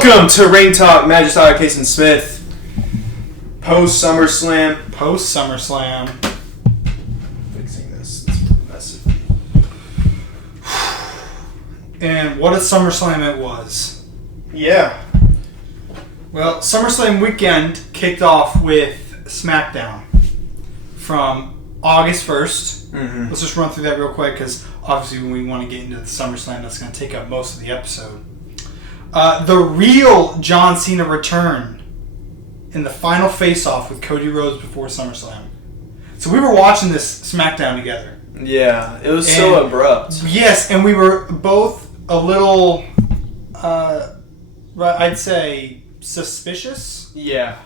Welcome to Ring Talk, Magic Tyler and Caysen Smith. Post SummerSlam. Fixing this. It's massive. And what a SummerSlam it was. Yeah. Well, SummerSlam weekend kicked off with SmackDown from August 1st. Mm-hmm. Let's just run through that real quick because obviously when we want to get into the SummerSlam, that's going to take up most of the episode. The real John Cena returned in the final face-off with Cody Rhodes before SummerSlam. So we were watching this SmackDown together. Yeah, it was so abrupt. Yes, and we were both a little, I'd say, suspicious. Yeah.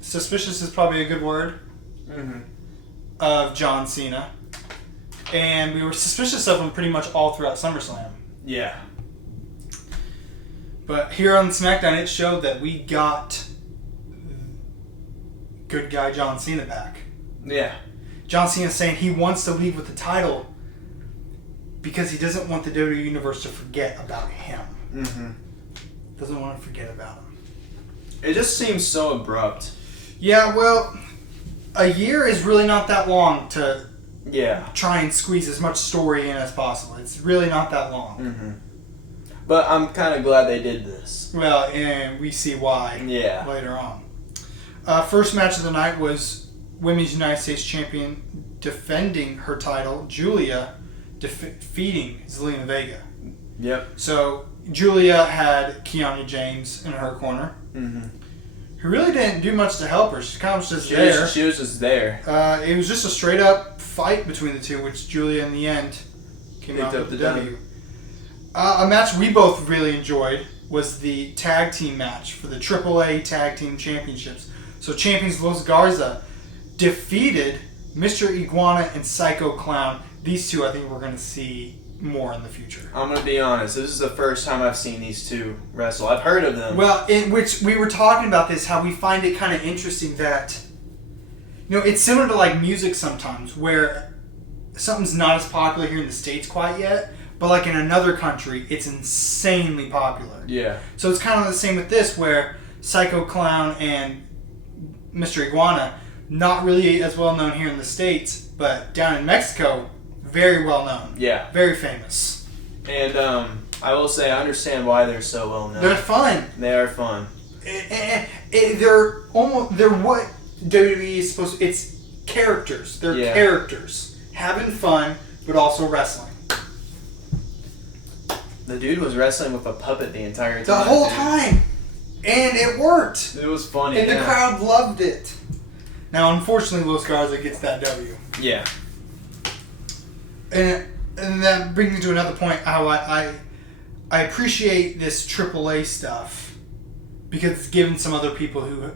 Suspicious is probably a good word. Mm-hmm. Of John Cena. And we were suspicious of him pretty much all throughout SummerSlam. Yeah. But here on SmackDown, it showed that we got good guy John Cena back. Yeah. John Cena saying he wants to leave with the title because he doesn't want the WWE Universe to forget about him. Mm-hmm. Doesn't want to forget about him. It just seems so abrupt. Yeah, well, a year is really not that long to try and squeeze as much story in as possible. It's really not that long. Mm-hmm. But I'm kind of glad they did this. Well, and we see why later on. First match of the night was Women's United States Champion defending her title, Julia, defeating Zelina Vega. Yep. So Julia had Kiana James in her corner. Mm-hmm. Who really didn't do much to help her. She kind of was just there. She was just there. It was just a straight up fight between the two, which Julia in the end came out with the W. A match we both really enjoyed was the tag team match for the AAA Tag Team Championships. So champions Los Garza defeated Mr. Iguana and Psycho Clown. These two I think we're going to see more in the future. I'm going to be honest. This is the first time I've seen these two wrestle. I've heard of them. Well, in which we were talking about this, how we find it kind of interesting that, it's similar to like music sometimes where something's not as popular here in the States quite yet. But like in another country, it's insanely popular. Yeah. So it's kind of the same with this, where Psycho Clown and Mr. Iguana, not really as well known here in the States, but down in Mexico, very well known. Yeah. Very famous. And I will say, I understand why they're so well known. They're fun. They are fun. They're what WWE is supposed to. It's characters. They're characters having fun, but also wrestling. The dude was wrestling with a puppet the entire time. The whole time. And it worked. It was funny. And the crowd loved it. Now, unfortunately, Los Garza gets that W. Yeah. And that brings me to another point. How I appreciate this AAA stuff because it's given some other people who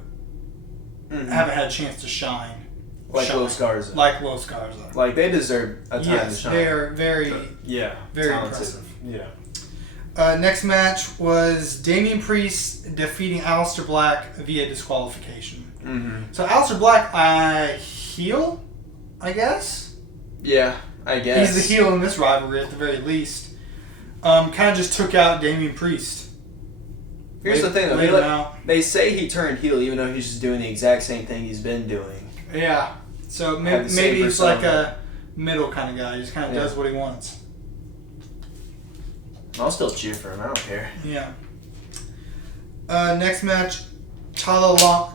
haven't had a chance to shine. Los Garza. Like Los Garza. Like, they deserve a time to shine. They are very talented. impressive. Yeah. Next match was Damian Priest defeating Aleister Black via disqualification. Mm-hmm. So Aleister Black, heel, I guess? Yeah, I guess. He's the heel in this rivalry at the very least. Kind of just took out Damian Priest. Here's the thing though, they say he turned heel even though he's just doing the exact same thing he's been doing. Yeah, so maybe he's like a middle kind of guy. He just kind of does what he wants. I'll still cheer for him. I don't care. Yeah. Next match, Talatonga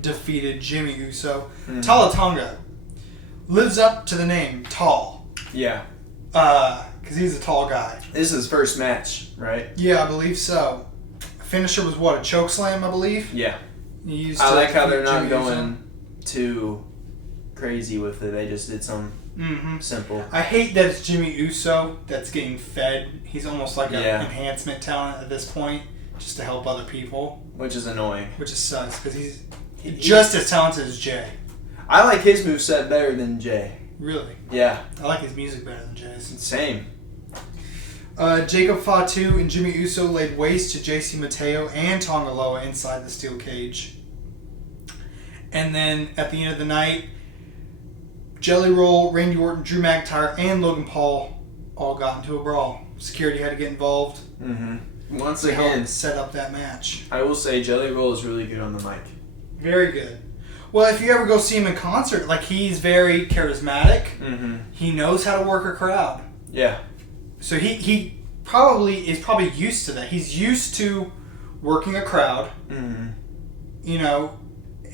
defeated Jimmy Uso. Mm-hmm. Talatonga lives up to the name Tall. Yeah. Because he's a tall guy. This is his first match, right? Yeah, I believe so. Finisher was what, a choke slam, I believe? Yeah. I like how they're not going too crazy with it. They just did some simple. I hate that it's Jimmy Uso that's getting fed. He's almost like an enhancement talent at this point, just to help other people. Which is annoying. Which sucks, because he's just as talented as Jay. I like his moveset better than Jay. Really? Yeah. I like his music better than Jay's. Same. Jacob Fatu and Jimmy Uso laid waste to JC Mateo and Tonga Loa inside the steel cage. And then at the end of the night, Jelly Roll, Randy Orton, Drew McIntyre, and Logan Paul all got into a brawl. Security had to get involved. Mm-hmm. Once to again, help set up that match. I will say Jelly Roll is really good on the mic. Very good. Well, if you ever go see him in concert, like, he's very charismatic. Mm-hmm. He knows how to work a crowd. Yeah. So he probably is used to that. He's used to working a crowd. Mm-hmm. You know,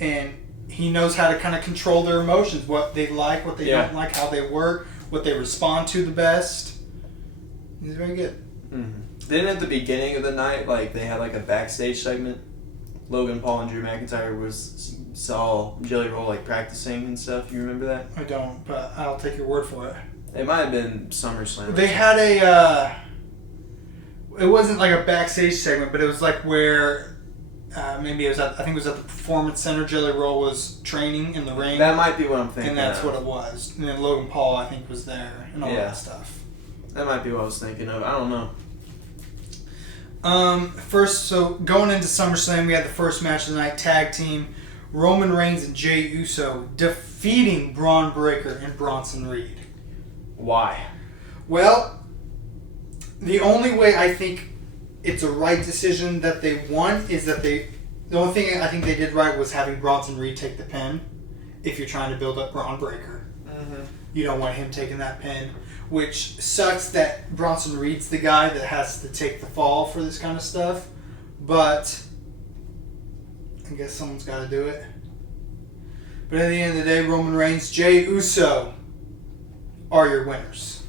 and he knows how to kind of control their emotions, what they like, what they don't like, how they work, what they respond to the best. He's very good. Mm-hmm. Then at the beginning of the night, like, they had like a backstage segment. Logan Paul and Drew McIntyre saw Jelly Roll like practicing and stuff. You remember that? I don't, but I'll take your word for it. It might have been SummerSlam. They had it wasn't like a backstage segment, but it was like where maybe it was I think it was at the Performance Center. Jelly Roll was training in the ring. That might be what I'm thinking. And that's what it was. And then Logan Paul, I think, was there and all that stuff. That might be what I was thinking of. I don't know. First, so going into SummerSlam, we had the first match of the night, tag team, Roman Reigns and Jey Uso defeating Braun Breaker and Bronson Reed. Why? Well, the only way I think it's a right decision that they won is that the only thing I think they did right was having Bronson Reed take the pin. If you're trying to build up Braun Breaker, you don't want him taking that pin. Which sucks that Bronson Reed's the guy that has to take the fall for this kind of stuff. But I guess someone's got to do it. But at the end of the day, Roman Reigns, Jey Uso are your winners.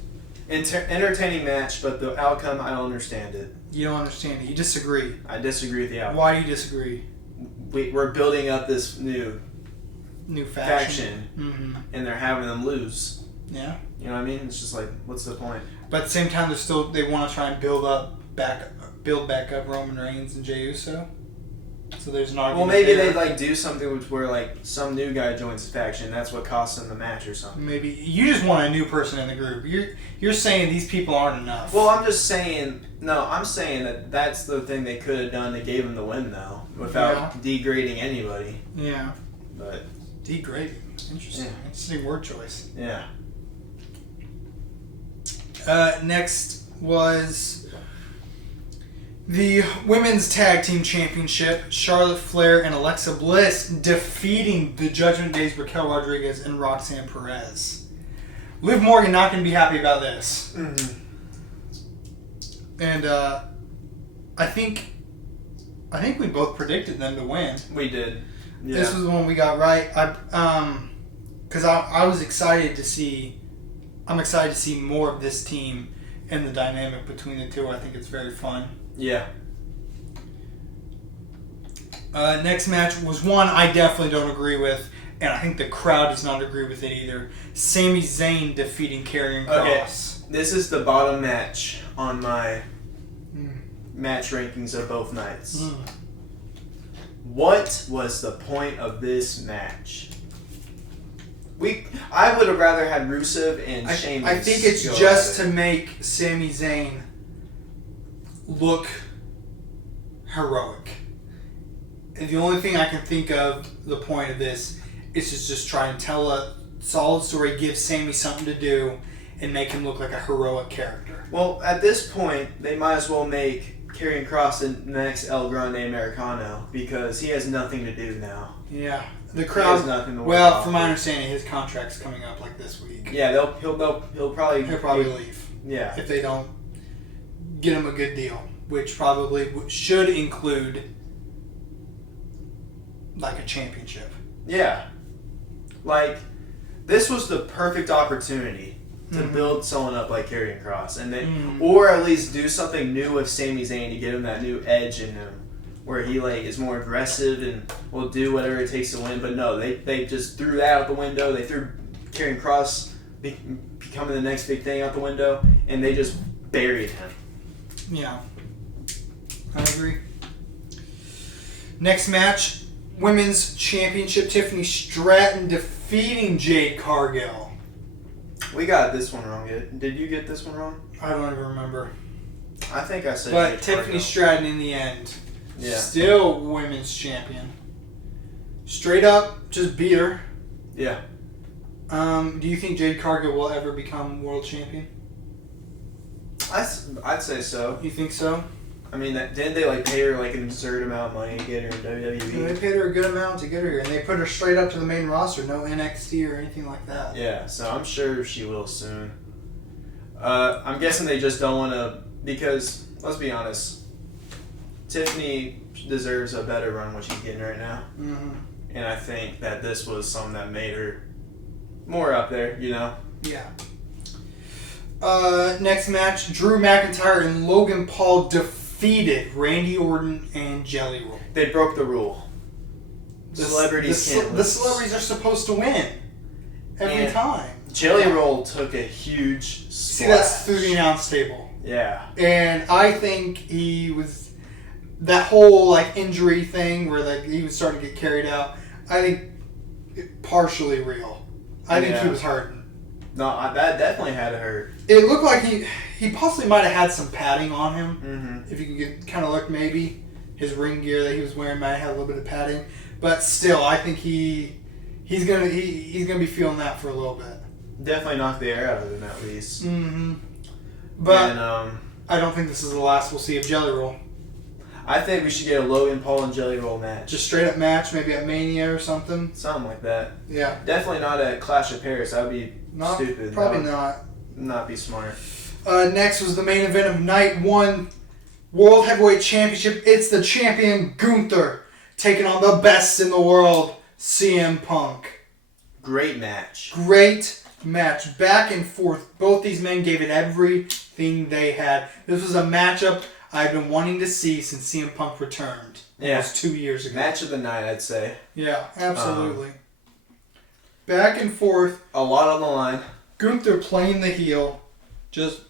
Entertaining match, but the outcome, I don't understand it. You don't understand it. You disagree. I disagree with the outcome. Why do you disagree? We're building up this new faction. And they're having them lose. Yeah. You know what I mean? It's just like, what's the point? But at the same time, they want to try and build back up Roman Reigns and Jey Uso. So there's an argument. Well, maybe there. they like do something where like some new guy joins the faction. That's what costs them the match or something. Maybe you just want a new person in the group. You're saying these people aren't enough. Well, I'm just saying. No, I'm saying that's the thing they could have done. They gave him the win though, without degrading anybody. Yeah. But degrading. Interesting. Yeah. Interesting word choice. Yeah. Next was the Women's Tag Team Championship. Charlotte Flair and Alexa Bliss defeating the Judgment Day's Raquel Rodriguez and Roxanne Perez. Liv Morgan not going to be happy about this. Mm-hmm. And I think we both predicted them to win. We did. Yeah. This was the one we got right. Because I was excited to see. I'm excited to see more of this team and the dynamic between the two. I think it's very fun. Yeah. Next match was one I definitely don't agree with, and I think the crowd does not agree with it either. Sami Zayn defeating Karrion Kross. Okay. This is the bottom match on my match rankings of both nights. What was the point of this match? I would have rather had Rusev and Sheamus. I think it's just to make Sami Zayn look heroic. And the only thing I can think of the point of this is to just try and tell a solid story, give Sami something to do, and make him look like a heroic character. Well, at this point, they might as well make Karrion Kross the next El Grande Americano because he has nothing to do now. Yeah. The crowd. Well, from my understanding, his contract's coming up like this week. Yeah, he'll probably leave. Yeah, if they don't get him a good deal, which probably should include like a championship. Yeah, like this was the perfect opportunity to build someone up like Karrion Kross, and then or at least do something new with Sami Zayn to give him that new edge in him. Where he like is more aggressive and will do whatever it takes to win, but no, they just threw that out the window. They threw Karrion Kross becoming the next big thing out the window, and they just buried him. Yeah, I agree. Next match, Women's Championship. Tiffany Stratton defeating Jade Cargill. We got this one wrong. Did you get this one wrong? I don't even remember. I think I said. But Jade Tiffany Cargill. Stratton in the end. Yeah. Still women's champion. Straight up, just beat her. Yeah. Do you think Jade Cargill will ever become world champion? I'd say so. You think so? I mean, didn't they like pay her like an absurd amount of money to get her in WWE? Yeah, they paid her a good amount to get her here, and they put her straight up to the main roster. No NXT or anything like that. Yeah, so I'm sure she will soon. I'm guessing they just don't want to, because let's be honest, Tiffany deserves a better run what she's getting right now. Mm-hmm. And I think that this was something that made her more up there, you know? Yeah. Next match, Drew McIntyre and Logan Paul defeated Randy Orton and Jelly Roll. They broke the rule. Celebrities can't lose. The celebrities are supposed to win every time. Jelly Roll took a huge splash. See, that's through the announce table. Yeah. And I think he was... That whole like injury thing where like he was starting to get carried out, I think partially real. I think he was hurting. No, that definitely had to hurt. It looked like he possibly might have had some padding on him. Mm-hmm. If you can kind of look, maybe his ring gear that he was wearing might have a little bit of padding, but still, I think he's gonna be feeling that for a little bit. Definitely knocked the air out of him at least. Mm-hmm. But and, I don't think this is the last we'll see of Jelly Roll. I think we should get a Logan Paul and Jelly Roll match. Just straight up match, maybe at Mania or something. Something like that. Yeah. Definitely not at Clash of Paris. That would be stupid. Probably not. Not be smart. Next was the main event of Night 1. World Heavyweight Championship. It's the champion Gunther taking on the best in the world, CM Punk. Great match. Great match. Back and forth. Both these men gave it everything they had. This was a matchup I've been wanting to see since CM Punk returned. Yeah. Almost 2 years ago. Match of the night, I'd say. Yeah, absolutely. Back and forth. A lot on the line. Gunther playing the heel. Just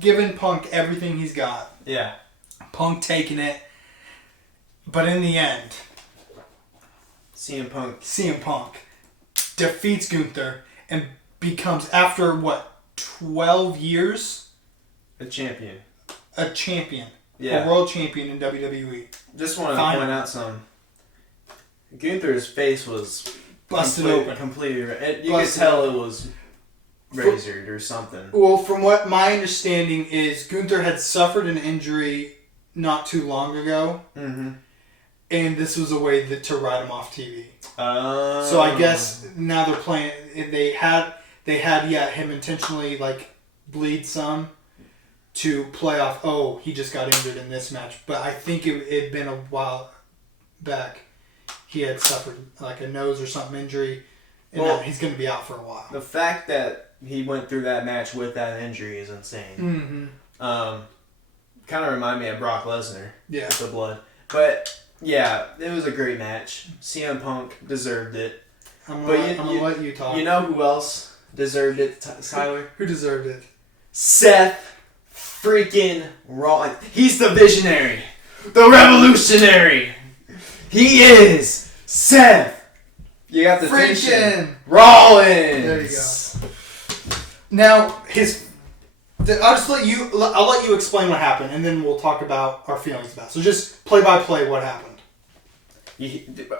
giving Punk everything he's got. Yeah. Punk taking it. But in the end, CM Punk defeats Gunther and becomes, after 12 years? A champion. A champion. Yeah. A world champion in WWE. Just want to point out some. Gunther's face was busted open. Completely. You could tell it was razored or something. Well, from what my understanding is, Gunther had suffered an injury not too long ago. Mm-hmm. And this was a way to write him off TV. Oh. So I guess now they're playing. They had him intentionally bleed some to play off. Oh, he just got injured in this match. But I think it had been a while back. He had suffered a nose or something injury, and now he's going to be out for a while. The fact that he went through that match with that injury is insane. Mm-hmm. Kind of remind me of Brock Lesnar. Yeah. With the blood, but. Yeah, it was a great match. CM Punk deserved it. I'm gonna let you talk. You know who else deserved it, Tyler? Who deserved it? Seth freaking Rollins. He's the visionary. The revolutionary. He is Seth. You got the freaking Rollins. There you go. Now, I'll let you explain what happened, and then we'll talk about our feelings about it. So just play by play what happened.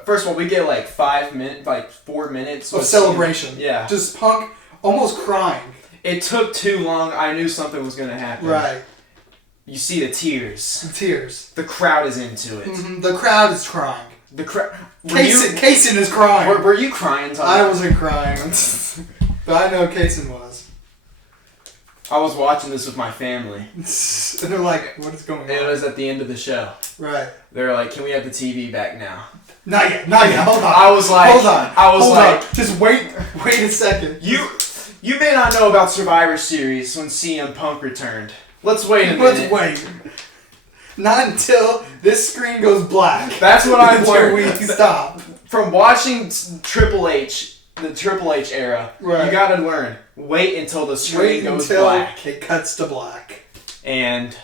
First of all, we get 5 minutes, 4 minutes of celebration. Yeah. Just Punk almost crying. It took too long. I knew something was going to happen. Right. You see the tears. The tears. The crowd is into it. Mm-hmm. The crowd is crying. The crowd. Caysen is crying. Were you crying, Tyler? I wasn't crying. But I know Caysen was. I was watching this with my family. And they're like, what is going on? It was at the end of the show. Right. They're like, can we have the TV back now? Not yet. Hold on. I was like, hold on. Hold on. Just wait a second. You may not know about Survivor Series when CM Punk returned. Let's wait a minute. Let's wait. Not until this screen goes black. That's what I've learned. Until we stop. From watching Triple H, the Triple H era, right. You gotta learn. Wait until the screen goes black. It cuts to black. And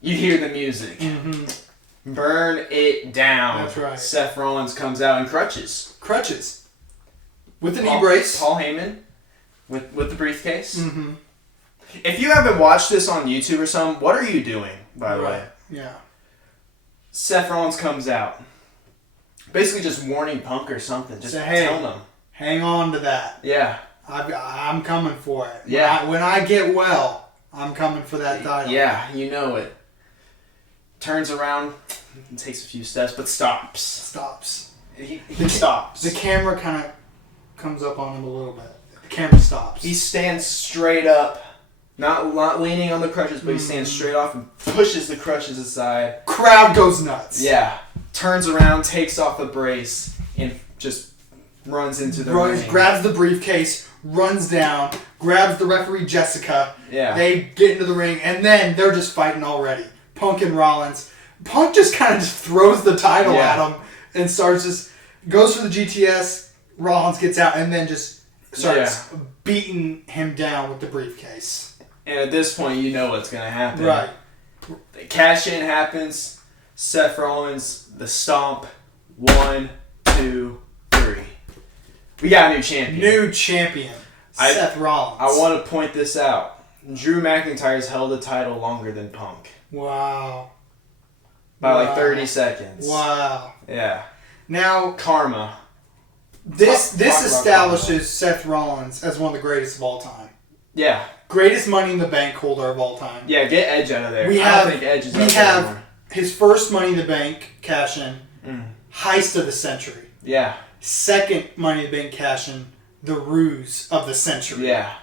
you hear the music. Mm-hmm. Burn it down. That's right. Seth Rollins comes out in crutches. With a knee brace. Paul Heyman with the briefcase. Mm-hmm. If you haven't watched this on YouTube or something, what are you doing, by the way? Yeah. Seth Rollins comes out. Basically just warning Punk or something. Just telling him. Hang on to that. Yeah. I'm coming for it. Yeah. When I get well, I'm coming for that title. Yeah, you know it. Turns around, takes a few steps, but stops. He stops. The camera kind of comes up on him a little bit. The camera stops. He stands straight up, not leaning on the crutches, but he stands straight off and pushes the crutches aside. Crowd goes nuts. Yeah. Turns around, takes off the brace, and just runs into the ring. Grabs the briefcase, runs down, grabs the referee Jessica. Yeah. They get into the ring, and then they're just fighting already. Punk and Rollins. Punk just kind of just throws the title at him and goes for the GTS. Rollins gets out and then just starts beating him down with the briefcase. And at this point, you know what's going to happen. Right. The cash-in happens. Seth Rollins, the stomp. 1, 2, 3. We got a new champion. Seth Rollins. I want to point this out. Drew McIntyre's held the title longer than Punk. Wow. By like 30 seconds. Wow. Yeah. Now, karma. This establishes Seth Rollins as one of the greatest of all time. Yeah. Greatest Money in the Bank holder of all time. Yeah, get Edge out of there. We don't think Edge is we have his first Money in the Bank cash-in, heist of the century. Yeah. Second Money in the Bank cash-in, the ruse of the century. Yeah.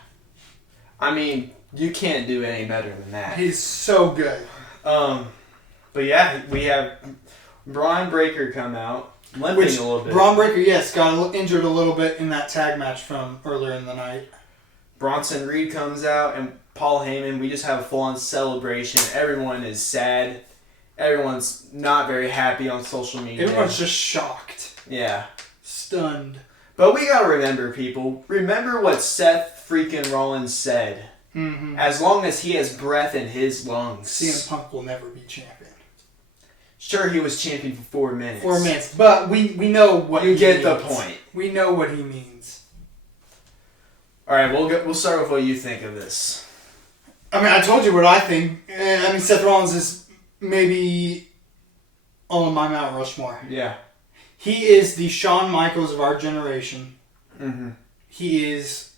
I mean, you can't do any better than that. He's so good. But yeah, we have Braun Breaker come out, limping a little bit. Braun Breaker, yes, got injured a little bit in that tag match from earlier in the night. Bronson Reed comes out, and Paul Heyman. We just have a full-on celebration. Everyone is sad. Everyone's not very happy on social media. Everyone's just shocked. Yeah. Stunned. But we gotta remember, people. Remember what Seth freaking Rollins said. Mm-hmm. As long as he has breath in his lungs. CM Punk will never be champion. Sure, he was champion for 4 minutes. 4 minutes, but we know what he means. You get the point. We know what he means. All right, we'll start with what you think of this. I mean, I told you what I think. I mean, Seth Rollins is maybe on my Mount Rushmore. Yeah. He is the Shawn Michaels of our generation. Mm-hmm. He is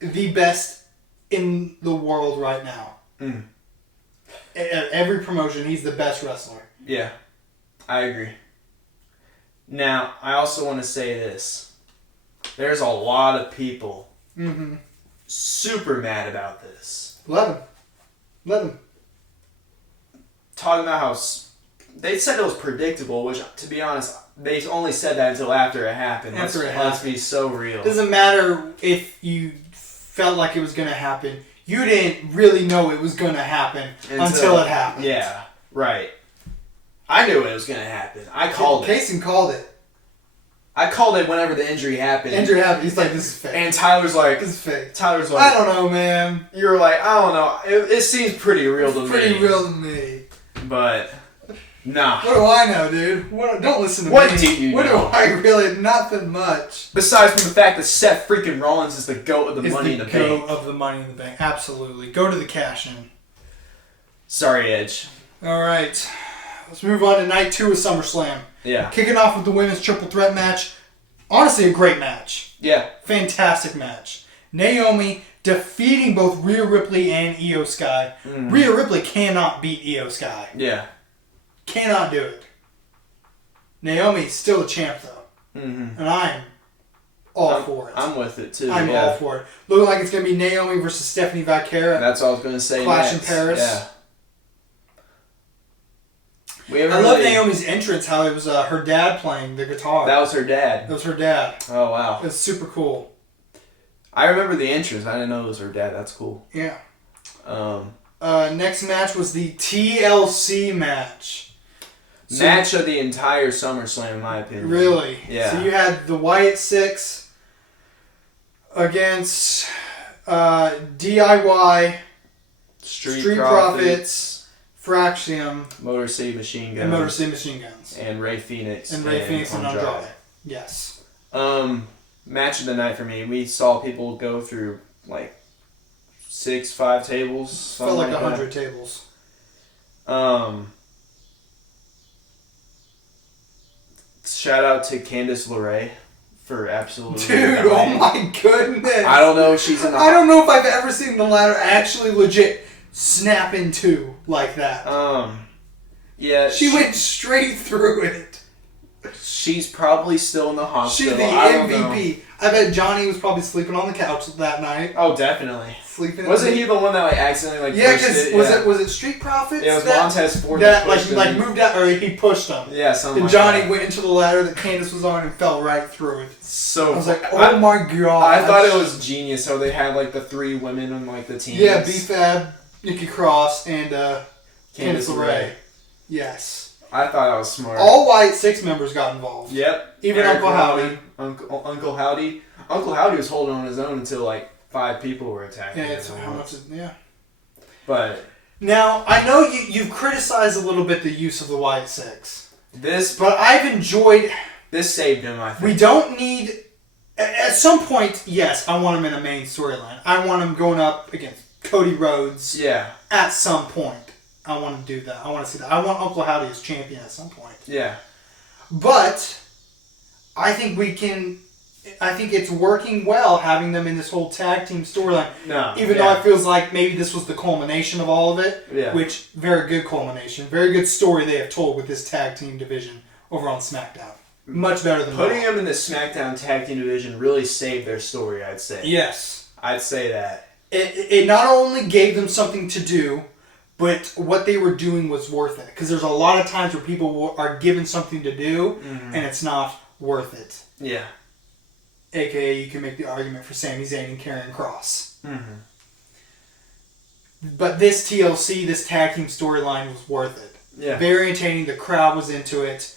the best in the world right now. Mm. At every promotion, he's the best wrestler. Yeah, I agree. Now, I also want to say this. There's a lot of people super mad about this. Let him. Talking about how they said it was predictable, which, to be honest, they only said that until after it happened. Let's be so real. It doesn't matter if you felt like it was going to happen. You didn't really know it was going to happen until it happened. Yeah, right. I knew it was going to happen. I called it. Caysen called it. I called it whenever the injury happened. He's like, this is fake. And Tyler's like... This is fake. Tyler's like... I don't know, man. You were like, I don't know. It seems pretty real to me. Pretty real to me. But, nah. What do I know, dude? Don't listen to me. What do you know? What do I really... Nothing much. Besides from the fact that Seth freaking Rollins is the GOAT of the Money in the Bank. GOAT of the Money in the Bank. Absolutely. Go to the cash-in. Sorry, Edge. All right. Let's move on to night 2 of SummerSlam. Yeah. Kicking off with the women's triple threat match. Honestly, a great match. Yeah. Fantastic match. Naomi defeating both Rhea Ripley and Io Sky. Rhea Ripley cannot beat Io Sky. Yeah. Cannot do it. Naomi's still the champ, though. Mm-hmm. And I'm all for it. I'm with it, too. I'm all for it. Looking like it's going to be Naomi versus Stephanie Vaquera. That's what I was going to say. Clash in Paris. Yeah. I love Naomi's entrance, how it was her dad playing the guitar. That was her dad. That was her dad. Oh, wow. It was super cool. I remember the entrance. I didn't know it was her dad. That's cool. Yeah. Next match was the TLC match. Match of the entire SummerSlam, in my opinion. Really? Yeah. So you had the Wyatt Six against DIY, Street Profits, Fraxium, Motor City Machine Guns. And Motor City Machine Guns. And Rey Fenix. And Andrade. Yes. Match of the night for me. We saw people go through like 5 tables. Felt like 100 tables. Shout out to Candice LeRae. for absolutely Dude, nothing. oh my goodness. I don't know if she's in the... I don't know if I've ever seen the ladder actually legit snap in two like that. Yeah. She went straight through it. She's probably still in the hospital. She's the MVP. I bet Johnny was probably sleeping on the couch that night. Oh, definitely. Sleeping. Wasn't he the one that accidentally pushed it? Yeah, was it Street Profits? Yeah, it was Montez Ford that moved out, or he pushed him. Yeah, something. And Johnny went into the ladder that Candace was on and fell right through it. So I was like, oh my god! I thought it was genius. So they had the three women on the team. Yeah, B-Fab, Nikki Cross, and Candace LeRae. Yes. I thought that was smart. All White 6 members got involved. Yep. Even Uncle Howdy. Uncle Howdy. Uncle Howdy was holding on his own until 5 people were attacking him. Yeah. But now I know you've criticized a little bit the use of the White 6. But I've enjoyed. This saved him. I think we don't need. At some point, yes, I want him in a main storyline. I want him going up against Cody Rhodes. Yeah. At some point. I want to do that. I want to see that. I want Uncle Howdy as champion at some point. Yeah. But I think it's working well having them in this whole tag team storyline. No. Even though it feels like maybe this was the culmination of all of it. Yeah. Which, very good culmination. Very good story they have told with this tag team division over on SmackDown. Much better than putting them in the SmackDown tag team division really saved their story, I'd say. Yes. I'd say that. It not only gave them something to do, but what they were doing was worth it. Because there's a lot of times where people are given something to do, and it's not worth it. Yeah. AKA, you can make the argument for Sami Zayn and Karrion Kross. Mm-hmm. But this TLC, this tag team storyline was worth it. Yeah. Very entertaining. The crowd was into it.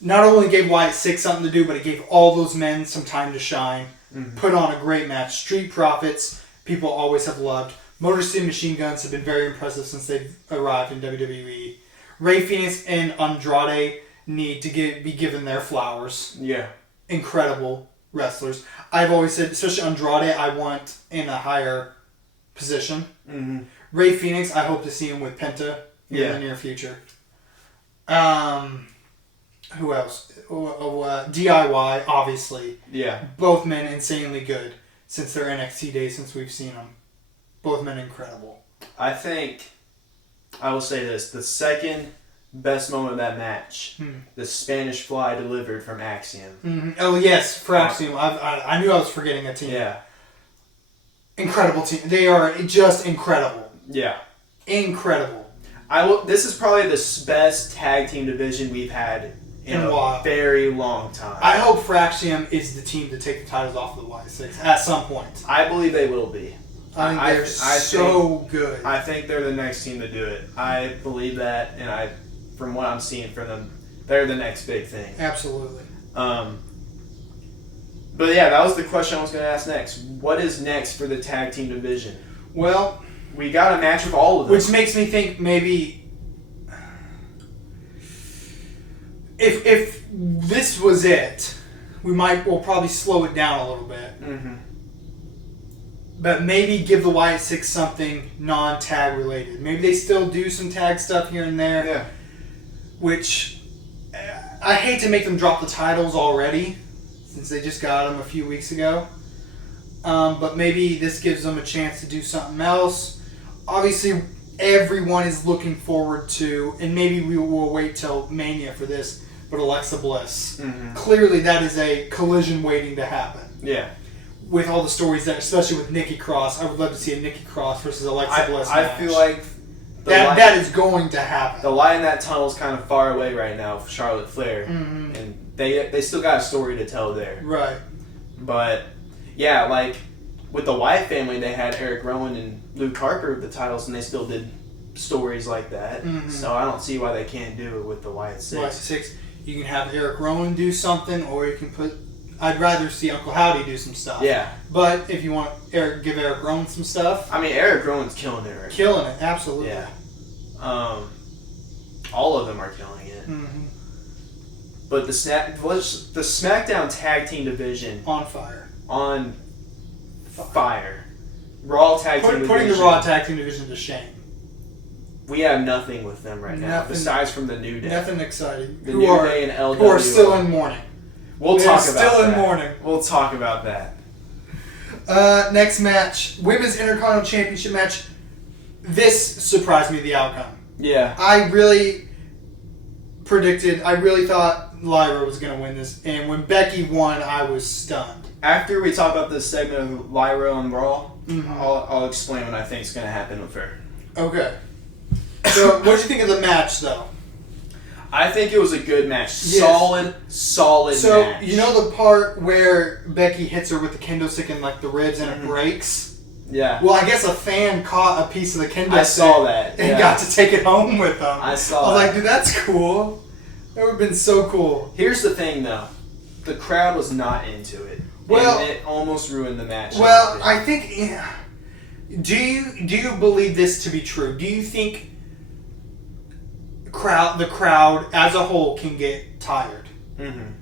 Not only gave Wyatt 6 something to do, but it gave all those men some time to shine. Mm-hmm. Put on a great match. Street Profits, people always have loved. Motor City Machine Guns have been very impressive since they've arrived in WWE. Rey Fenix and Andrade need to be given their flowers. Yeah. Incredible wrestlers. I've always said, especially Andrade, I want in a higher position. Mm-hmm. Rey Fenix, I hope to see him with Penta in the near future. Who else? DIY, obviously. Yeah. Both men insanely good since their NXT days, since we've seen them. Both men incredible. I think, I will say this, the second best moment of that match, the Spanish Fly delivered from Axiom. Mm-hmm. Oh, yes, for Axiom. I knew I was forgetting a team. Yeah. Incredible team. They are just incredible. Yeah. Incredible. This is probably the best tag team division we've had in a very long time. I hope Fraxium is the team to take the titles off of the Y6 at some point. I believe they will be. I think they're so good. I think they're the next team to do it. I believe that, and from what I'm seeing from them, they're the next big thing. Absolutely. But yeah, that was the question I was going to ask next. What is next for the tag team division? Well, we got a match with all of them. Which makes me think maybe if this was it, we'll probably slow it down a little bit. Mm-hmm. But maybe give the Wyatt Six something non-tag related. Maybe they still do some tag stuff here and there. Yeah. Which I hate to make them drop the titles already, since they just got them a few weeks ago. But maybe this gives them a chance to do something else. Obviously, everyone is looking forward to, and maybe we will wait till Mania for this, but Alexa Bliss. Mm-hmm. Clearly, that is a collision waiting to happen. Yeah. With all the stories that, especially with Nikki Cross, I would love to see a Nikki Cross versus Alexa Bliss match. I feel like that is going to happen. The light in that tunnel is kind of far away right now for Charlotte Flair, and they still got a story to tell there. Right. But yeah, like with the Wyatt family, they had Eric Rowan and Luke Harper with the titles, and they still did stories like that. Mm-hmm. So I don't see why they can't do it with the Wyatt Six. Wyatt Six, you can have Eric Rowan do something, or you can put. I'd rather see Uncle Howdy do some stuff. Yeah. But if you want give Eric Rowan some stuff. I mean, Eric Rowan's killing it right Killing it, absolutely. Yeah. All of them are killing it. Mm-hmm. But the SmackDown Tag Team Division on fire. On fire. Raw Tag Team Division. Putting the Raw Tag Team Division to shame. We have nothing with them right now, besides from the New Day. Nothing exciting. The New Day and LWO. Who are still in mourning. We'll talk about that. Still in mourning. We'll talk about that. Next match, Women's Intercontinental Championship match. This surprised me, the outcome. Yeah. I really thought Lyra was going to win this, and when Becky won, I was stunned. After we talk about this segment of Lyra on Raw, I'll explain what I think is going to happen with her. Okay. So, what did you think of the match, though? I think it was a good match. Yes. Solid match. So, you know the part where Becky hits her with the kendo stick in, like, the ribs and it breaks? Yeah. Well, I guess a fan caught a piece of the kendo stick. I saw that. And got to take it home with them. I saw I was like, dude, that's cool. That would have been so cool. Here's the thing, though. The crowd was not into it. Well, and it almost ruined the match. Well, I think... Yeah. Do you believe this to be true? Do you think the crowd as a whole can get tired? Mm-hmm.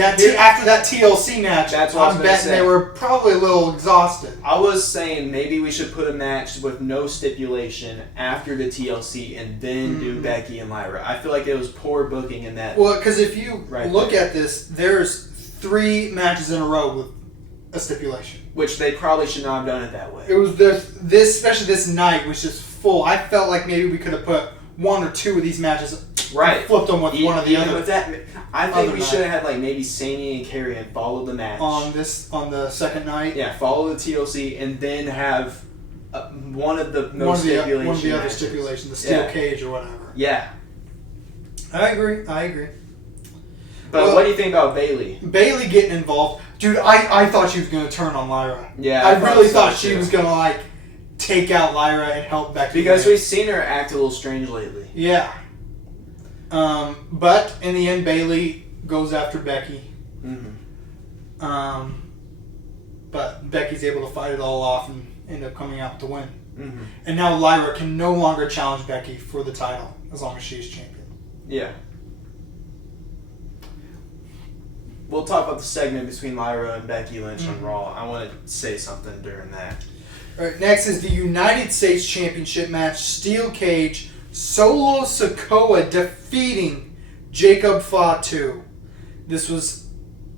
After that TLC match, that's what I'm betting they were probably a little exhausted. I was saying maybe we should put a match with no stipulation after the TLC and then do Becky and Lyra. I feel like it was poor booking in that. Well, because if you look at this, there's 3 matches in a row with a stipulation. Which they probably should not have done it that way. It was this, especially this night, was just full. I felt like maybe we could have put 1 or 2 of these matches, flipped them with one or the other. With that, I think we should have had like maybe Sammy and Carrie and followed the match on the second night. Yeah, follow the TLC and then have one of the no stipulation one of the other matches. stipulations, the steel cage or whatever. Yeah, I agree. But what do you think about Bayley? Bayley getting involved, dude. I thought she was going to turn on Lyra. Yeah, I really thought she was going to like take out Lyra and help Becky. Because we've seen her act a little strange lately. Yeah. But in the end, Bayley goes after Becky. Mm-hmm. But Becky's able to fight it all off and end up coming out to win. Mm-hmm. And now Lyra can no longer challenge Becky for the title as long as she's champion. Yeah. We'll talk about the segment between Lyra and Becky Lynch on Raw. I want to say something during that. All right, next is the United States Championship match. Steel cage. Solo Sikoa defeating Jacob Fatu. This was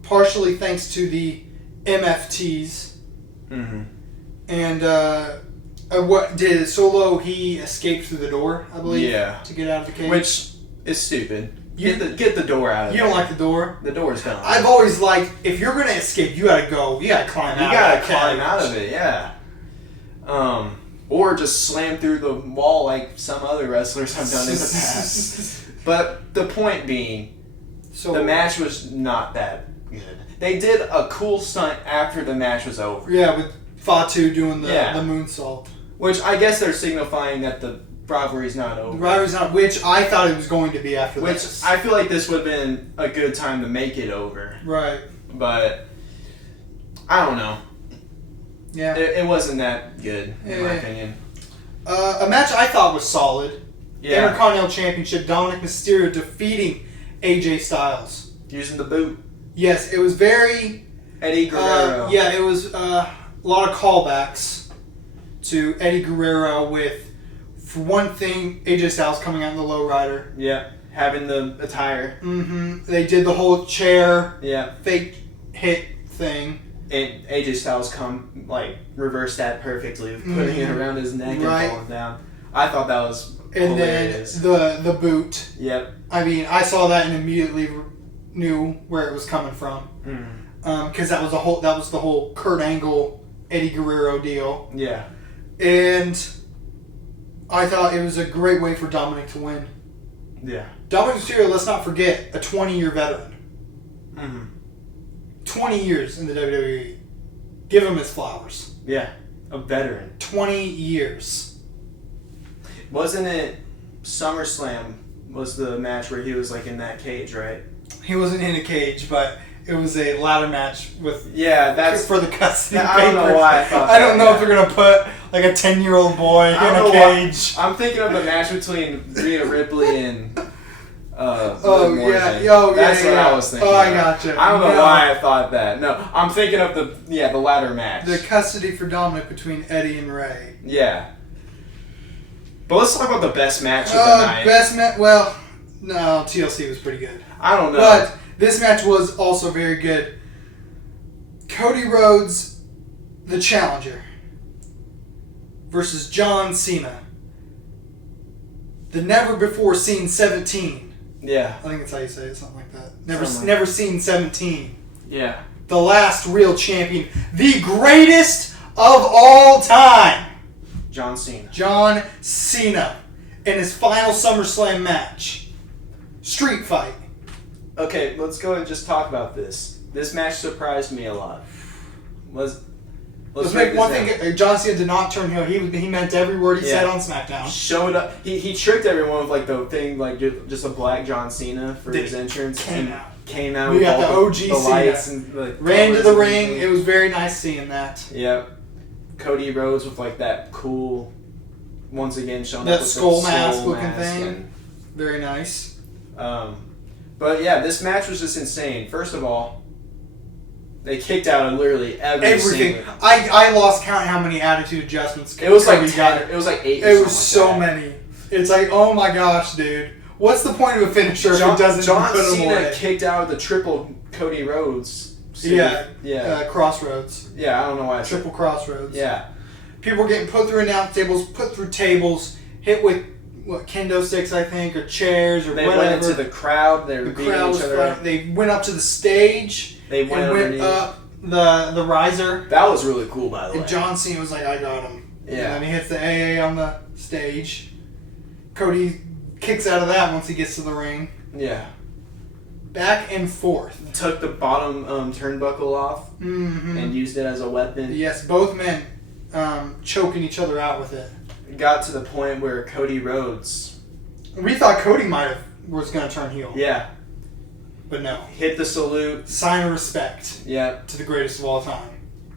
partially thanks to the MFTs. Mm-hmm. And what did Solo? He escaped through the door, I believe. Yeah. To get out of the cage. Which is stupid. Get the door out of there. You don't like the door? The door's gone. I've always liked, if you're going to escape, you got to go. You got to climb out. You got to climb out of it, yeah. Or just slam through the wall like some other wrestlers have done in the past. But the point being, the match was not that good. They did a cool stunt after the match was over. Yeah, with Fatu doing the moonsault. Which I guess they're signifying that the rivalry's not over. The rivalry's not, which I thought it was going to be after this. Which I feel like this would have been a good time to make it over. Right. But I don't know. Yeah. It wasn't that good, in my opinion. A match I thought was solid. Yeah. Intercontinental Championship, Dominic Mysterio defeating AJ Styles. Using the boot. Yes, it was very... Eddie Guerrero. It was a lot of callbacks to Eddie Guerrero with, for one thing, AJ Styles coming out in the lowrider. Yeah, having the attire. Mm-hmm. They did the whole chair fake hit thing. And AJ Styles reversed that perfectly, putting it around his neck and falling down. I thought that was hilarious. Then the boot. Yep. I mean, I saw that and immediately knew where it was coming from. Because that was the whole Kurt Angle, Eddie Guerrero deal. Yeah. And I thought it was a great way for Dominic to win. Yeah. Dominic Mysterio, let's not forget, a 20-year veteran. 20 years in the WWE. Give him his flowers. Yeah, a veteran. 20 years. Wasn't it SummerSlam was the match where he was in that cage, right? He wasn't in a cage, but it was a ladder match with that's for the custody I don't know why I thought I don't know if they're gonna put a 10-year-old boy in a cage. I'm thinking of the match between Rhea Ripley and that's what I was thinking. Oh, I gotcha. I don't know why I thought that. No, I'm thinking of the ladder match. The custody for Dominic between Eddie and Ray. Yeah. But let's talk about the best match of the night. Best match? Well, no, TLC was pretty good. I don't know. But This match was also very good. Cody Rhodes, the challenger, versus John Cena. The never-before-seen 17. Yeah. I think that's how you say it, something like that. Never seen 17. Yeah. The last real champion. The greatest of all time. John Cena. John Cena. In his final SummerSlam match. Street fight. Okay, let's go and just talk about this. This match surprised me a lot. Let's make one thing. John Cena did not turn heel. He meant every word he said on SmackDown. Showed up. He tricked everyone with like the thing, like just a black John Cena for his entrance. Came out. We got the OG the Cena. Lights and like ran to the ring. It was very nice seeing that. Yep. Cody Rhodes with like that cool. Once again, showing that up with skull the mask skull looking mask thing. Very nice. But yeah, this match was just insane. First of all, they kicked out of literally everything. I lost count how many attitude adjustments. It was like 10. It was like 8. It was so many. It's like, oh my gosh, dude. What's the point of a finisher if it doesn't John put him away? Cena kicked out of the triple Cody Rhodes. Crossroads. Yeah, I don't know why I said triple crossroads. Yeah. People were getting put through announce tables, put through tables, hit with kendo sticks, I think, or chairs, or whatever. They went into the crowd. They were beating each other up. They went up to the stage. They went up the riser. That was really cool, by the way. And John Cena was like, I got him. Yeah. And then he hits the AA on the stage. Cody kicks out of that once he gets to the ring. Yeah. Back and forth. Took the bottom turnbuckle off and used it as a weapon. Yes, both men choking each other out with it. Got to the point where Cody Rhodes... We thought Cody was going to turn heel. Yeah. But no. Hit the salute. Sign of respect. Yeah. To the greatest of all time.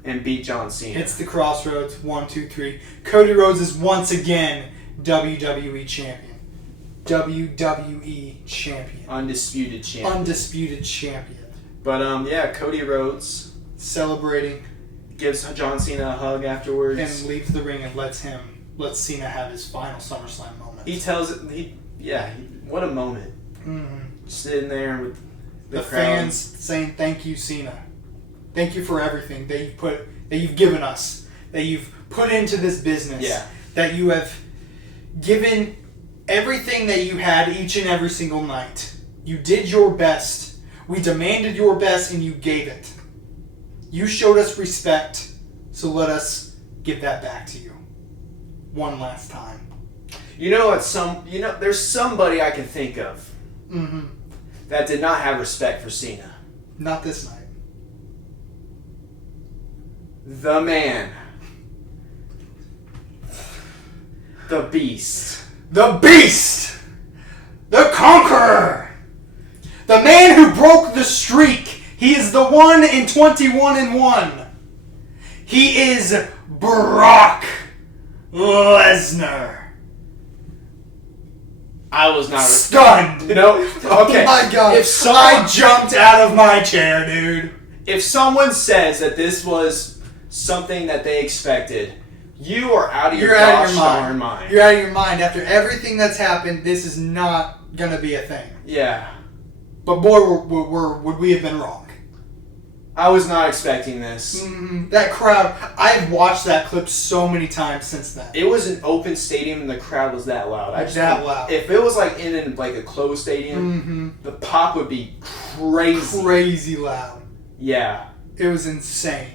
And beat John Cena. Hits the crossroads. 1, 2, 3. Cody Rhodes is once again WWE champion. WWE champion. Undisputed champion. But yeah, Cody Rhodes celebrating, gives John Cena a hug afterwards, and leaves the ring and lets Cena have his final SummerSlam moment. He tells it. What a moment. Sitting there with the crowd. Fans saying thank you, Cena. Thank you for everything that you've given us, that you've put into this business. Yeah. That you have given everything that you had each and every single night. You did your best. We demanded your best and you gave it. You showed us respect, so let us give that back to you. One last time. There's somebody I can think of that did not have respect for Cena. Not this night. The man. The Beast. The Beast! The Conqueror! The man who broke the streak. He is the 1 in 21-1. He is Brock Lesnar. I was not stunned. No. Okay. Oh my god. I jumped out of my chair, dude. If someone says that this was something that they expected, you are out of your mind. You're out of your mind. After everything that's happened, this is not going to be a thing. Yeah. But boy, would we have been wrong. I was not expecting this. That crowd, I've watched that clip so many times since then. It was an open stadium and the crowd was that loud. Loud. If it was like in a closed stadium, the pop would be crazy. Crazy loud. Yeah. It was insane.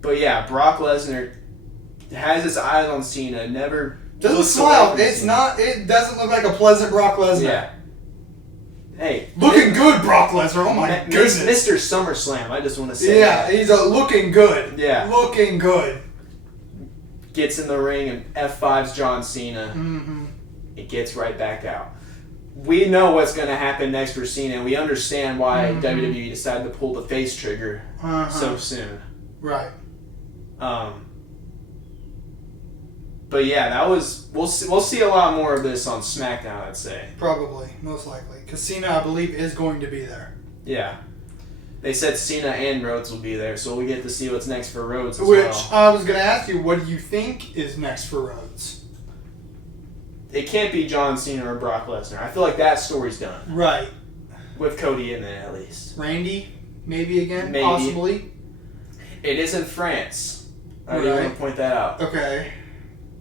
But yeah, Brock Lesnar has his eyes on Cena. Never doesn't smile. It doesn't look like a pleasant Brock Lesnar. Yeah. Hey, looking good, Brock Lesnar. Oh my goodness, Mr. SummerSlam. I just want to say. Yeah, he's looking good. Yeah, looking good. Gets in the ring and F5's John Cena. It gets right back out. We know what's going to happen next for Cena, and we understand why WWE decided to pull the face trigger so soon. Right. But yeah, that was we'll see a lot more of this on SmackDown, I'd say. Probably, most likely, because Cena, I believe, is going to be there. Yeah, they said Cena and Rhodes will be there, so we get to see what's next for Rhodes as well. Which I was going to ask you, what do you think is next for Rhodes? It can't be John Cena or Brock Lesnar. I feel like that story's done. Right. With Cody in it, at least. Randy, maybe again, Maybe. possibly. It is in France. I Right. do want to point that out. Okay.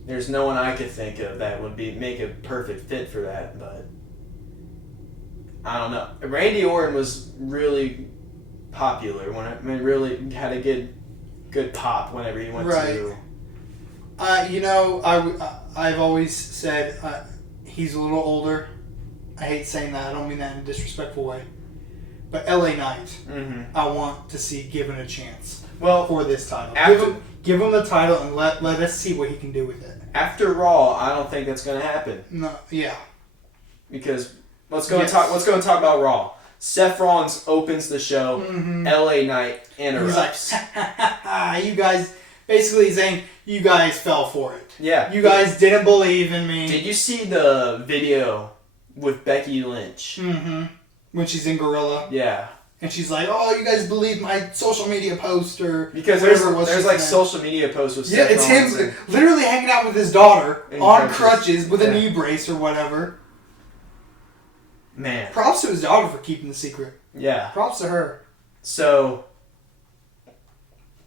There's no one I could think of that would make a perfect fit for that, but I don't know. Randy Orton was really popular really had a good pop whenever he went to. I've always said he's a little older. I hate saying that. I don't mean that in a disrespectful way. But LA Knight, I want to see given a chance for this title. Give him the title and let us see what he can do with it. After Raw, I don't think that's going to happen. No, yeah. Because let's go and talk about Raw. Seth Rollins opens the show. LA Knight interrupts. He's like, you guys, basically saying, you guys fell for it. Yeah. You guys didn't believe in me. Did you see the video with Becky Lynch? When she's in Gorilla. Yeah. And she's like, oh, you guys believe my social media post or because there's like social media posts with Seth it's Rollins him literally hanging out with his daughter on crutches with a knee Yeah. brace or whatever. Man. Props to his daughter for keeping the secret. Yeah. Props to her. So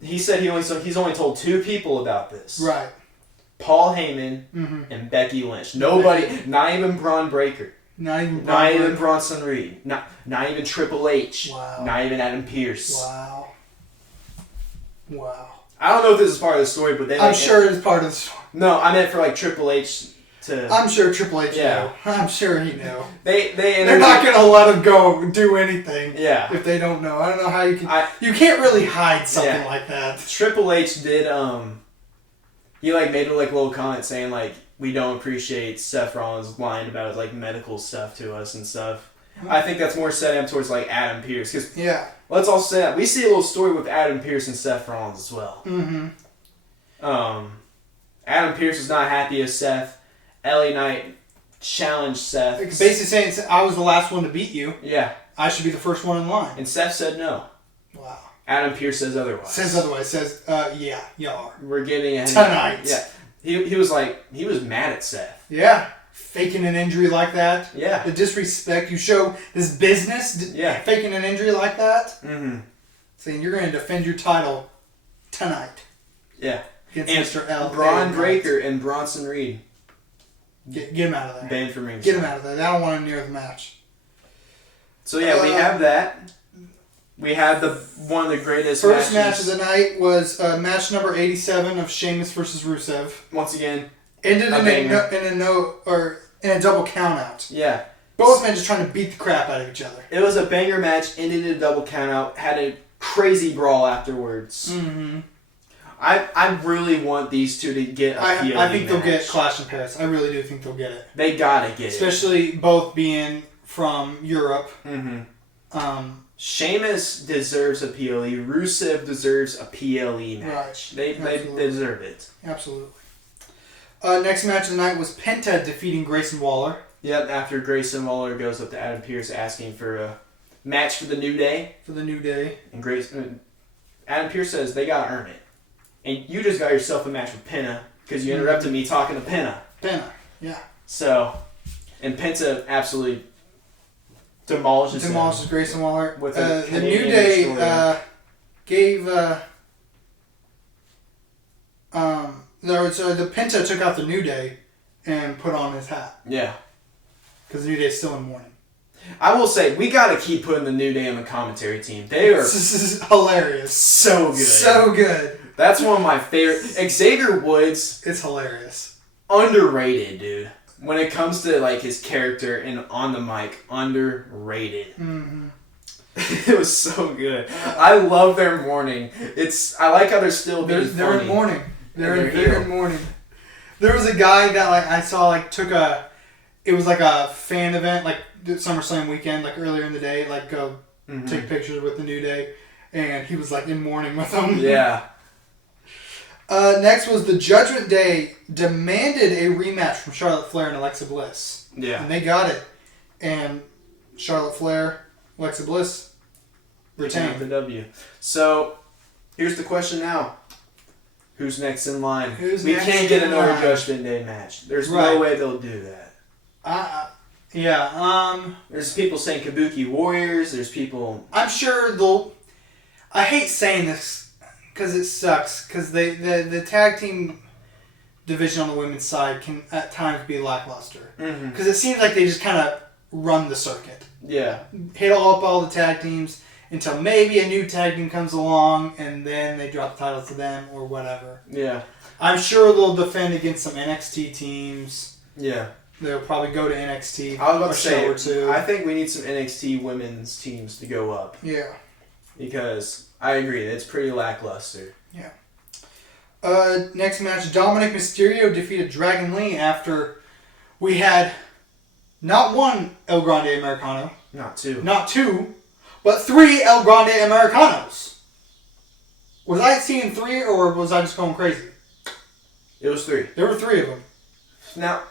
he said he's only told 2 people about this. Right. Paul Heyman and Becky Lynch. Nobody, not even Braun Breaker. Not even Bronson Reed. Not even Triple H. Wow. Not even Adam Pearce. Wow. I don't know if this is part of the story, but I'm sure it's part of the story. No, I meant for like Triple H to. I'm sure Triple H Yeah. knew. I'm sure he knew. They're not gonna let him go do anything. Yeah. If they don't know, I don't know how you can. You can't really hide something like that. Triple H did. He made a little comment saying we don't appreciate Seth Rollins lying about his medical stuff to us and stuff. I think that's more set up towards Adam Pearce because let's all say that we see a little story with Adam Pearce and Seth Rollins as well. Adam Pearce was not happy with Seth. LA Knight challenged Seth. Basically saying I was the last one to beat you. Yeah. I should be the first one in line. And Seth said no. Wow. Adam Pearce says otherwise. Says, yeah, y'all are. We're getting a tonight. Yeah. He was mad at Seth. Yeah. Faking an injury like that. Yeah. The disrespect. You show this business. Yeah. Faking an injury like that. Saying you're going to defend your title tonight. Yeah. Against Mr. L. Braun Breaker and Bronson Reed. Get him out of there. Banned from ringside. Get him out of there. I don't want him near the match. So we have that. We have one of the greatest first match of the night was match number 87 of Sheamus versus Rusev. Once again, ended in a double count out. Yeah. Both men just trying to beat the crap out of each other. It was a banger match, ended in a double count out, had a crazy brawl afterwards. I really want these two to get a PLE I think they'll match. get Clash in Paris. I really do think they'll get it. They gotta get Especially both being from Europe. Sheamus deserves a PLE. Rusev deserves a PLE match. Right. They deserve it. Absolutely. Next match of the night was Penta defeating Grayson Waller. Yep, after Grayson Waller goes up to Adam Pearce asking for a match for the New Day. And Adam Pearce says they gotta earn it. And you just got yourself a match with Penta because you interrupted me talking to Penta. Yeah. So, and Penta absolutely demolishes Grayson Waller. With the New Day gave the Penta took out the New Day and put on his hat. Yeah. Because the New Day's still in mourning. I will say, we got to keep putting the New Day on the commentary team. They are... This is hilarious. So good. So good. That's one of my favorite... Xavier Woods... It's hilarious. Underrated, dude. When it comes to his character and on the mic, underrated. It was so good. I love their mourning. I like how they're still being funny. They're in mourning. They're in mourning. There was a guy that I saw took a... It was a fan event, SummerSlam weekend, earlier in the day, go take pictures with the New Day, and he was in mourning with them. Yeah. Next was the Judgment Day demanded a rematch from Charlotte Flair and Alexa Bliss. Yeah. And they got it. And Charlotte Flair, Alexa Bliss retained the W. So, here's the question now. Who's next in line? We can't get another Judgment Day match. There's no way they'll do that. Yeah. There's people saying Kabuki Warriors. There's people. I'm sure they'll. I hate saying this because it sucks. Because the tag team division on the women's side can at times be lackluster. Because it seems like they just kind of run the circuit. Yeah. Hit all the tag teams until maybe a new tag team comes along, and then they drop the title to them or whatever. Yeah. I'm sure they'll defend against some NXT teams. Yeah. They'll probably go to NXT. I was about to say, or two. I think we need some NXT women's teams to go up. Yeah. Because I agree, it's pretty lackluster. Yeah. Next match, Dominic Mysterio defeated Dragon Lee after we had not one El Grande Americano. Not two. Not two, but 3 El Grande Americanos. Was I seeing 3 or was I just going crazy? It was 3. There were 3 of them. Now,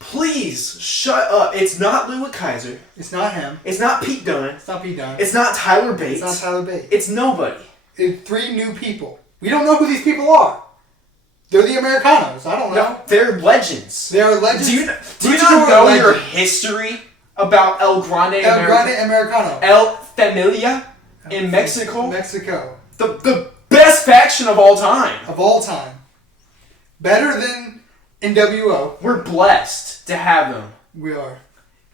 please shut up. It's not Louis Kaiser. It's not him. It's not Pete Dunne. It's not Pete Dunne. It's not Tyler Bates. It's not Tyler Bates. It's nobody. It's 3 new people. We don't know who these people are. They're the Americanos. I don't know. No, they're legends. They're legends. Do you not know your history about El Grande Americano? El Familia in Mexico? Mexico. The best faction of all time. Of all time. Better than NWO. We're blessed to have them. We are.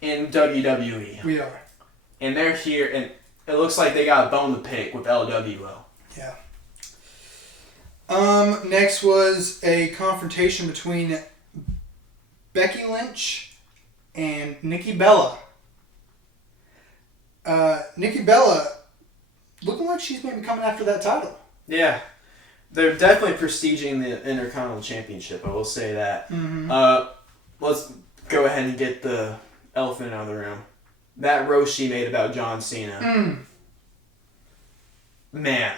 In WWE. We are. And they're here, and it looks like they got a bone to pick with LWO. Yeah. Next was a confrontation between Becky Lynch and Nikki Bella. Nikki Bella looking like she's maybe coming after that title. Yeah. They're definitely prestiging the Intercontinental Championship, I will say that. Mm-hmm. Let's go ahead and get the elephant out of the room. That roast she made about John Cena. Man.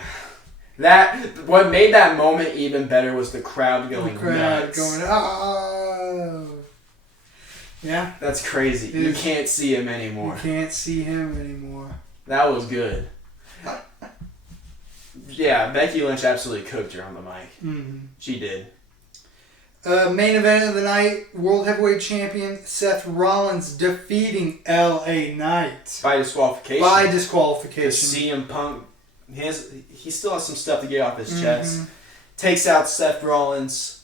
What made that moment even better was the crowd going nuts. Oh. Yeah. That's crazy. You can't see him anymore. You can't see him anymore. That was good. Yeah, Becky Lynch absolutely cooked her on the mic. Mm-hmm. She did. Main event of the night, World Heavyweight Champion Seth Rollins defeating LA Knight. By disqualification. CM Punk, he still has some stuff to get off his chest. Takes out Seth Rollins.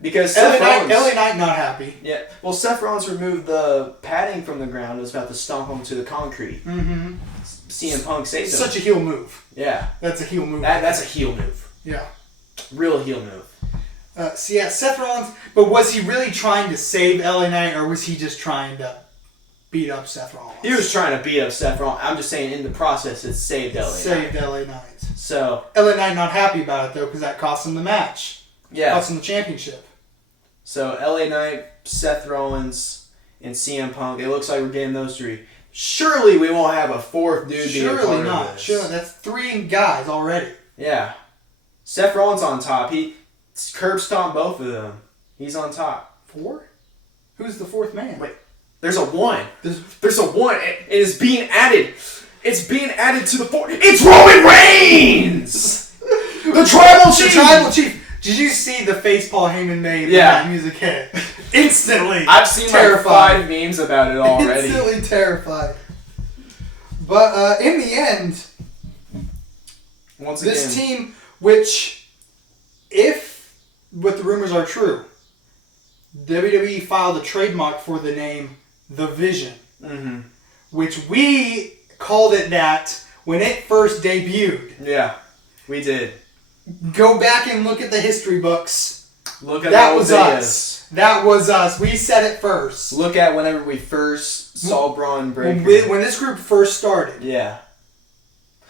Because LA Knight not happy. Yeah. Well, Seth Rollins removed the padding from the ground and was about to stomp him to the concrete. CM Punk saved him. Such a heel move. Yeah. That's a heel move. That's a heel move. Yeah. Real heel move. Seth Rollins, but was he really trying to save LA Knight or was he just trying to beat up Seth Rollins? He was trying to beat up Seth Rollins. I'm just saying in the process it saved LA Knight. Saved LA Knight. So LA Knight not happy about it though because that cost him the match. Yeah. Cost him the championship. So LA Knight, Seth Rollins, and CM Punk. It looks like we're getting those 3. Surely we won't have a 4th dude be a part Surely of not. this. Surely that's 3 guys already. Yeah. Seth Rollins on top. He curb stomped both of them. He's on top. 4? Who's the 4th man? Wait, there's a 1. There's a 1. It is being added. It's being added to the 4. It's Roman Reigns! The Tribal Chief! The Tribal Chief. Did you see the face Paul Heyman made when that music hit? Instantly. I've seen terrified. Like 5 memes about it already. Instantly terrified. But in the end, this team, which, if what the rumors are true, WWE filed a trademark for the name The Vision, which we called it that when it first debuted. Yeah, we did. Go back and look at the history books. Look at that was us. That was us. We said it first. Look at whenever we first saw Braun Breaker. When this group first started. Yeah.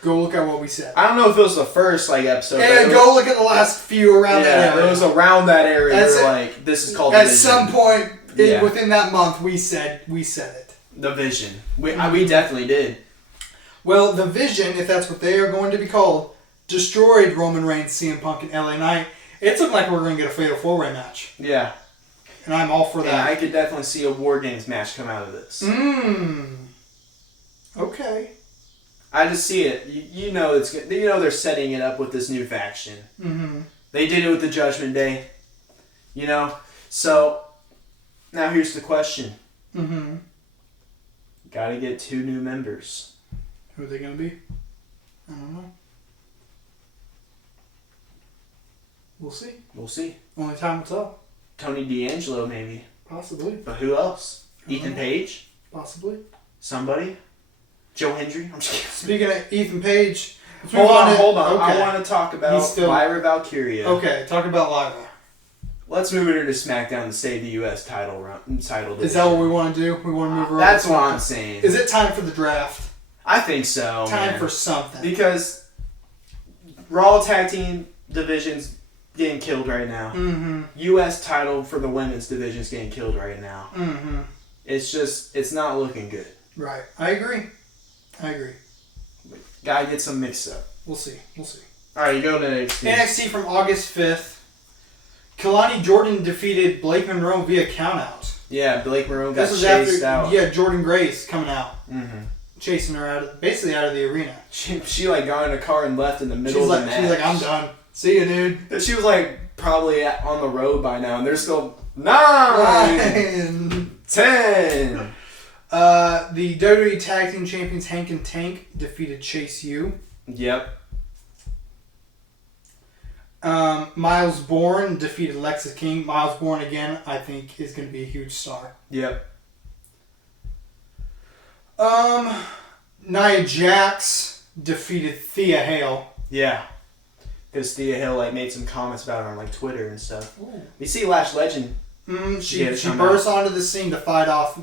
Go look at what we said. I don't know if it was the first episode. Yeah, go look at the last few around that area. It was around that area. We were like, this is called The Vision. At some point within that month, we said it. The Vision. We definitely did. Well, The Vision, if that's what they are going to be called, destroyed Roman Reigns, CM Punk, and LA Knight. It's looking like we're going to get a fatal 4-way match. Yeah. And I'm all for that. Yeah, I could definitely see a War Games match come out of this. Okay. I just see it. You know they're setting it up with this new faction. They did it with the Judgment Day. So now here's the question: Mm-hmm. Got to get 2 new members. Who are they going to be? I don't know. We'll see. We'll see. Only time will tell. Tony D'Angelo, maybe. Possibly. But who else? Ethan Page? Possibly. Somebody? Joe Hendry? I'm just kidding. Speaking of Ethan Page... Hold on. Okay. I want to talk about Lyra Valkyria. Okay, talk about Lyra. Let's move her to SmackDown to save the U.S. title division. Is that what we want to do? We want to move her That's what I'm saying. Is it time for the draft? I think so, Time for something. Because Raw Tag Team division's getting killed right now. Mm-hmm. U.S. title for the women's division's getting killed right now. Mm-hmm. It's not looking good. Right. I agree. Gotta get some mix up. We'll see. Alright, you go to NXT. NXT from August 5th. Kalani Jordan defeated Blake Monroe via countout. Yeah, Blake Monroe got chased out. Yeah, Jordan Grace coming out. Mm-hmm. Chasing her basically out of the arena. She like got in a car and left in the middle of the match. She's like, I'm done. See you, dude. She was like probably on the road by now, and they're still 9, 10. The WWE Tag Team Champions Hank and Tank defeated Chase U. Yep. Miles Bourne defeated Lexis King. Miles Bourne, again, I think is going to be a huge star. Yep. Nia Jax defeated Thea Hale. Yeah. Because Thea Hale like made some comments about her on like Twitter and stuff. Ooh. We see Lash Legend. She bursts onto the scene to fight off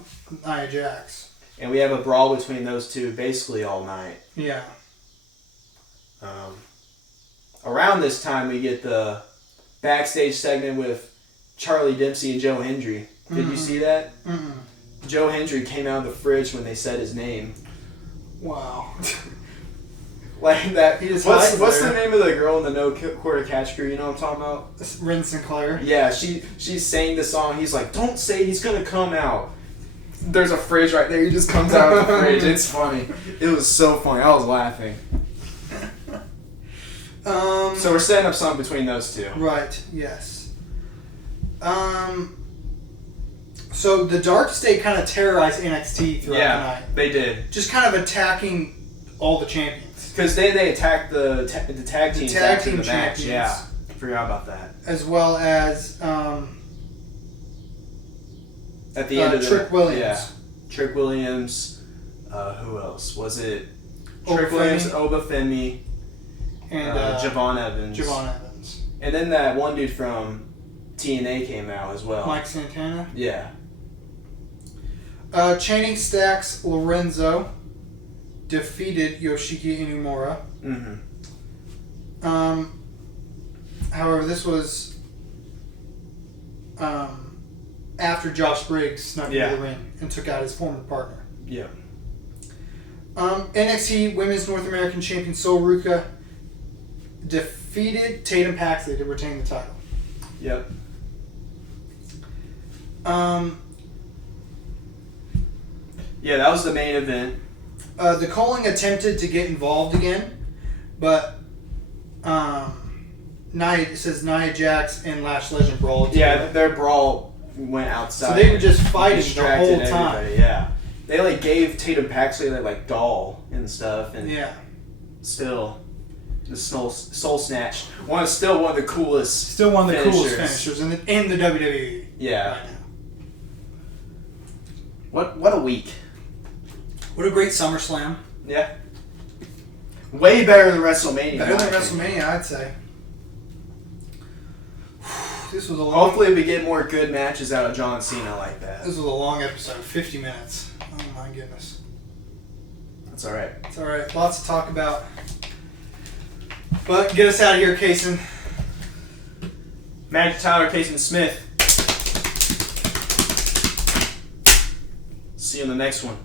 Nia Jax. And we have a brawl between those two basically all night. Yeah. Around this time, we get the backstage segment with Charlie Dempsey and Joe Hendry. Did you see that? Mm-hmm. Joe Hendry came out of the fridge when they said his name. Wow. Like that. What's the there. name of the girl in the No Quarter Catch crew? You know what I'm talking about? Ren Sinclair. Yeah, she sang the song. He's like, don't say he's gonna come out. There's a fridge right there. He just comes out of the fridge. It's funny. It was so funny. I was laughing. So we're setting up something between those two. Right. Yes. So the Dark State kind of terrorized NXT throughout the night. They did. Just kind of attacking all the champions. Because they attacked the tag teams after the match. Champions. Yeah, I forgot about that. As well as at the end of Trick Williams. Yeah, Trick Williams. Who else was it? Trick Obafemi. Williams, Obafemi, And Javon Evans. And then that one dude from TNA came out as well. Mike Santana. Yeah. Channing Stacks Lorenzo defeated Yoshiki Inumura. Mm-hmm. However, this was after Josh Briggs snuck into the ring and took out his former partner. Yeah. NXT Women's North American Champion Sol Ruka defeated Tatum Paxley to retain the title. Yep. Yeah, that was the main event. The Colling attempted to get involved again, but it says Nia Jax and Lash Legend brawled together. Yeah, their brawl went outside. So they were just fighting the whole time. Everybody. Yeah, they like gave Tatum Paxley like doll and stuff, and still the soul snatch. Still one of the coolest. Still one of the coolest finishers in the WWE. Yeah. Right now. What a week. What a great SummerSlam. Yeah. Way better than WrestleMania. Better than WrestleMania, I'd say. This was a long. Hopefully, we get more good matches out of John Cena like that. This was a long episode, 50 minutes. Oh my goodness. That's all right. It's all right. Lots to talk about. But get us out of here, Caysen. Tyler and Caysen Smith. See you in the next one.